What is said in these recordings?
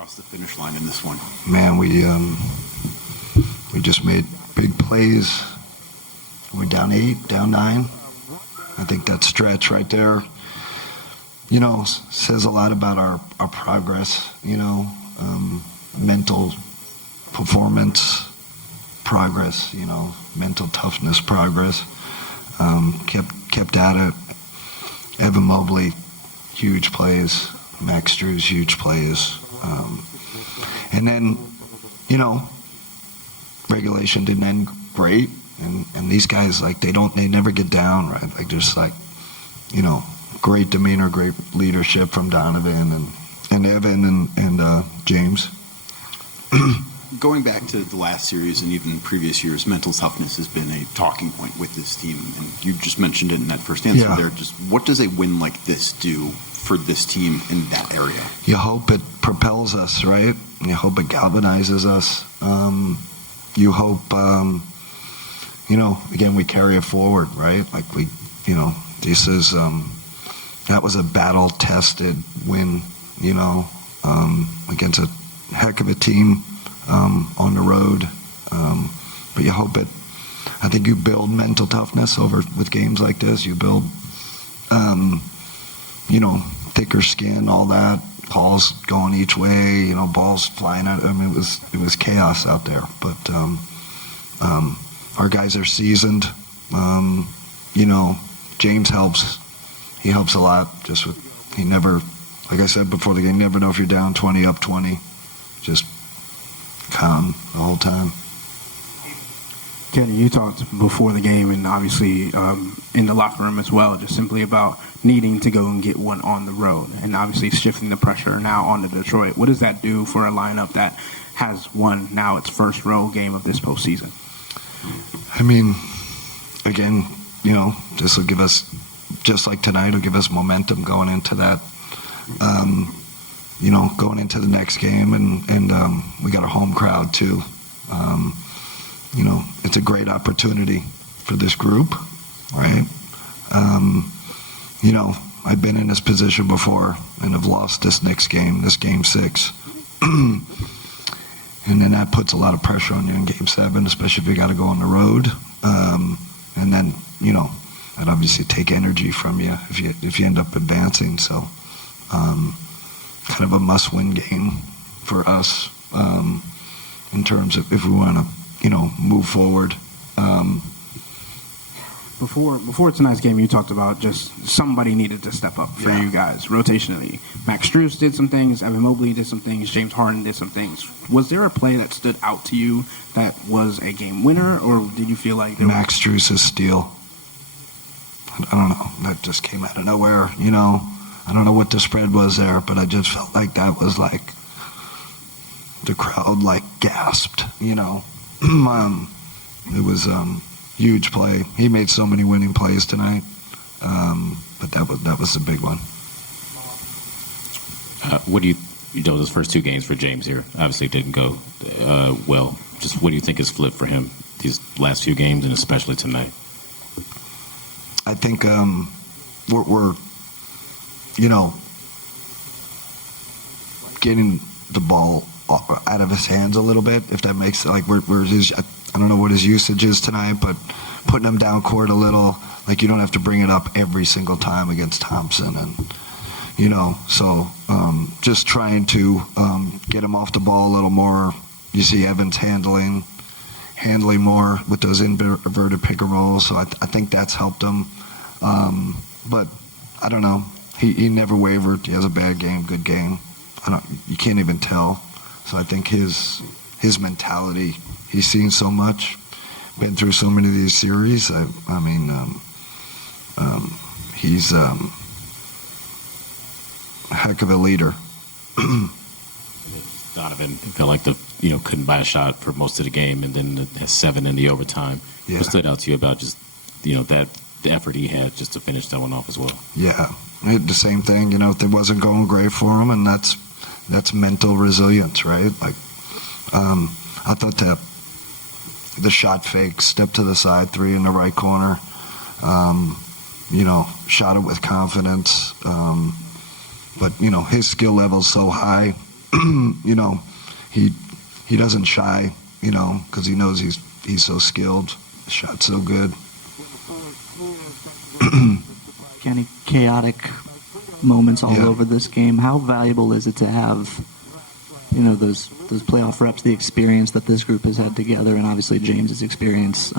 across the finish line in this one? Man, we just made big plays. We're down 8, down 9. I think that stretch right there, says a lot about our progress, mental performance progress, mental toughness progress. Kept at it. Evan Mobley, huge plays. Max Strus, huge plays. And then, regulation didn't end great. And these guys, they never get down, right? Just great demeanor, great leadership from Donovan and Evan and James. Going back to the last series and even previous years, mental toughness has been a talking point with this team. And you just mentioned it in that first answer there. Just what does a win like this do for this team in that area? You hope it propels us, right? You hope it galvanizes us. You hope, again, we carry it forward, right? This is, that was a battle-tested win, against a heck of a team on the road. But you hope it, I think you build mental toughness with games like this. You build, thicker skin, all that. Calls going each way, balls flying out. I mean, it was chaos out there. But our guys are seasoned. James helps. He helps a lot. He never, like I said before the game, never know if you're down 20, up 20. Just calm the whole time. Kenny, you talked before the game and obviously in the locker room as well, just simply about needing to go and get one on the road and obviously shifting the pressure now onto Detroit. What does that do for a lineup that has won now its first road game of this postseason? I mean, again, this will give us, just like tonight, will give us momentum going into that, going into the next game. And we got a home crowd too. It's a great opportunity for this group, right? I've been in this position before and have lost this next game, this game 6. And then that puts a lot of pressure on you in game 7, especially if you got to go on the road. And then, that obviously take energy from you if you end up advancing. So, kind of a must-win game for us in terms of if we want to, move forward. Before tonight's game, you talked about just somebody needed to step up for you guys rotationally. Max Strus did some things, Evan Mobley did some things, James Harden did some things. Was there a play that stood out to you that was a game winner, or did you feel like Max Strus' steal? I don't know. That just came out of nowhere. I don't know what the spread was there, but I just felt like that was like the crowd gasped. It was huge play. He made so many winning plays tonight, but that was the big one. What do you those first 2 games for James here obviously didn't go well. Just what do you think has flipped for him these last few games and especially tonight? I think we're getting the ball out of his hands a little bit, if that makes where his, I don't know what his usage is tonight, but putting him down court a little, you don't have to bring it up every single time against Thompson, and so just trying to get him off the ball a little more. You see Evans handling more with those inverted pick and rolls, so I think that's helped him. But I don't know. He never wavered. He has a bad game, good game. You can't even tell. So I think his mentality, he's seen so much, been through so many of these series. He's a heck of a leader. Donovan felt like couldn't buy a shot for most of the game, and then has 7 in the overtime. Yeah. What stood out to you about just that the effort he had just to finish that one off as well? Yeah, the same thing. If it wasn't going great for him, and that's mental resilience, right? I thought that the shot fake, step to the side, 3 in the right corner, shot it with confidence. But his skill level's so high, you know, he doesn't shy, you know, because he knows he's so skilled, shot so good. Kenny, chaotic moments all Yeah. over this game. How valuable is it to have, you know, those playoff reps, the experience that this group has had together, and obviously James's experience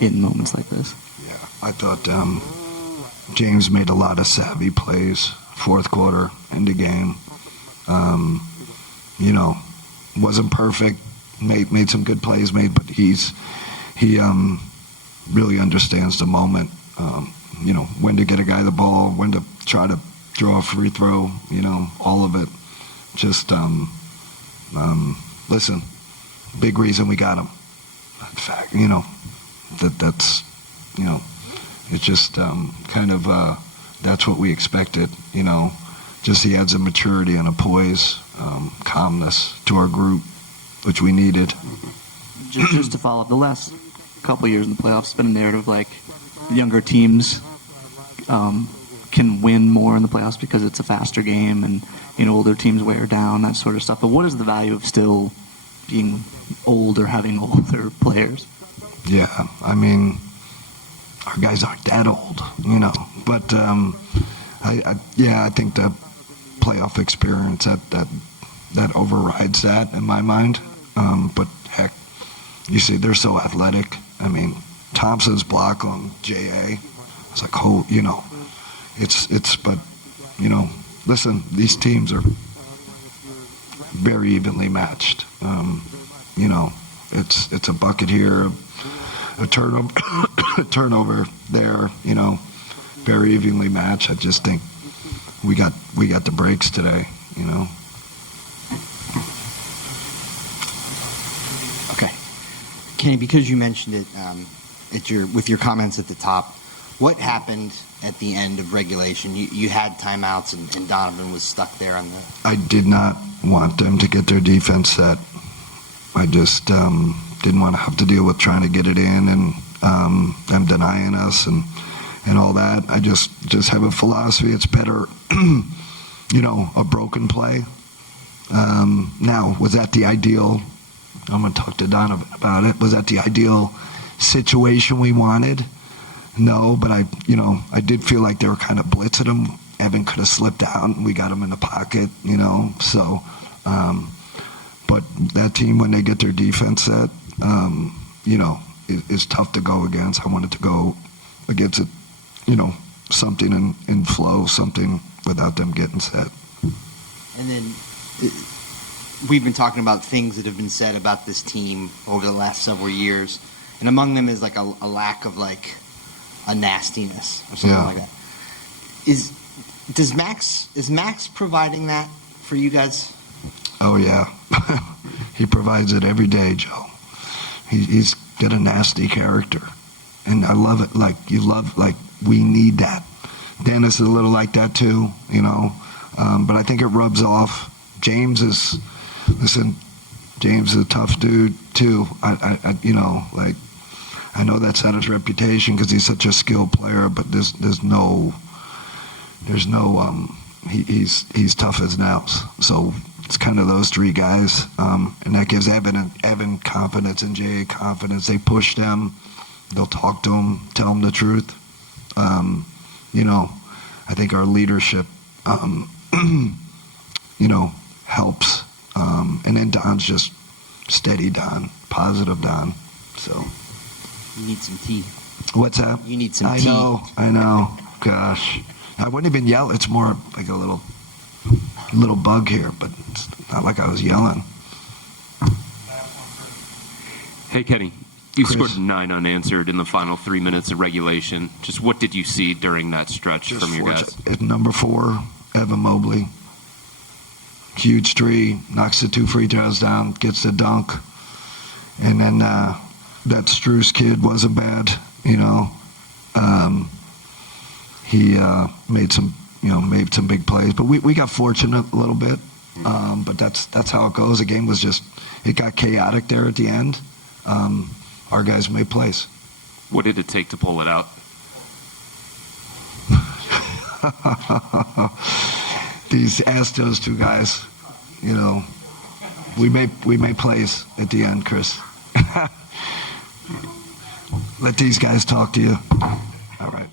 in moments like this? Yeah, I thought James made a lot of savvy plays, fourth quarter, end of game. You know, wasn't perfect, made some good plays, but he really understands the moment. You know, when to get a guy the ball, when to try to draw a free throw, you know, all of it. Just, listen, big reason we got him. In fact, you know, that's, you know, it's just kind of, that's what we expected, you know. Just he adds a maturity and a poise, calmness to our group, which we needed. Just to follow up, the last couple years in the playoffs, it's been a narrative like younger teams can win more in the playoffs because it's a faster game, and you know, older teams wear down, that sort of stuff. But what is the value of still being old or having older players? Yeah, I mean, our guys aren't that old, you know. But I think the playoff experience that overrides that in my mind. But heck, you see, they're so athletic. I mean, Thompson's block on JA, it's like, oh, you know, but, you know, listen, these teams are very evenly matched. You know, it's a bucket here, a turnover, turnover there. You know, very evenly matched. I just think we got the breaks today. You know. Okay, Kenny, because you mentioned it with your comments at the top, what happened at the end of regulation? You had timeouts, and Donovan was stuck there on the. I did not want them to get their defense set. I just didn't want to have to deal with trying to get it in and them denying us and all that. I just have a philosophy. It's better, you know, a broken play. Now, was that the ideal? I'm going to talk to Donovan about it. Was that the ideal situation we wanted? No, but I did feel like they were kind of blitzing him. Evan could have slipped out, and we got him in the pocket, you know. So, but that team, when they get their defense set, you know, it's tough to go against. I wanted to go against it, you know, something in flow, something without them getting set. And then we've been talking about things that have been said about this team over the last several years, and among them is like a lack of like a nastiness or something like that. Is Max providing that for you guys? Oh yeah, he provides it every day, Joe. He's got a nasty character, and I love it. Like we need that. Dennis is a little like that too, you know. But I think it rubs off. James is a tough dude too. I you know, like, I know that's not his reputation because he's such a skilled player, but there's no he's tough as nails. So it's kind of those three guys, and that gives Evan confidence and Jay confidence. They push them, they'll talk to him, tell him the truth. You know, I think our leadership, you know, helps. And then Don's just steady Don, positive Don. So You need some tea. what's that? You need some tea. I know. Gosh, I wouldn't even yell. It's more like a little bug here, but it's not like I was yelling. Hey, Kenny, you Chris. scored 9 unanswered in the final 3 minutes of regulation. Just what did you see during that stretch Just from your guys? at number 4, Evan Mobley. Huge three, knocks the 2 free throws down, gets the dunk. And then that Strus kid wasn't bad, you know. He made some big plays. But we got fortunate a little bit. But that's how it goes. The game was it got chaotic there at the end. Our guys made plays. What did it take to pull it out? Ask those 2 guys. we may plays at the end, Chris. Let these guys talk to you. All right.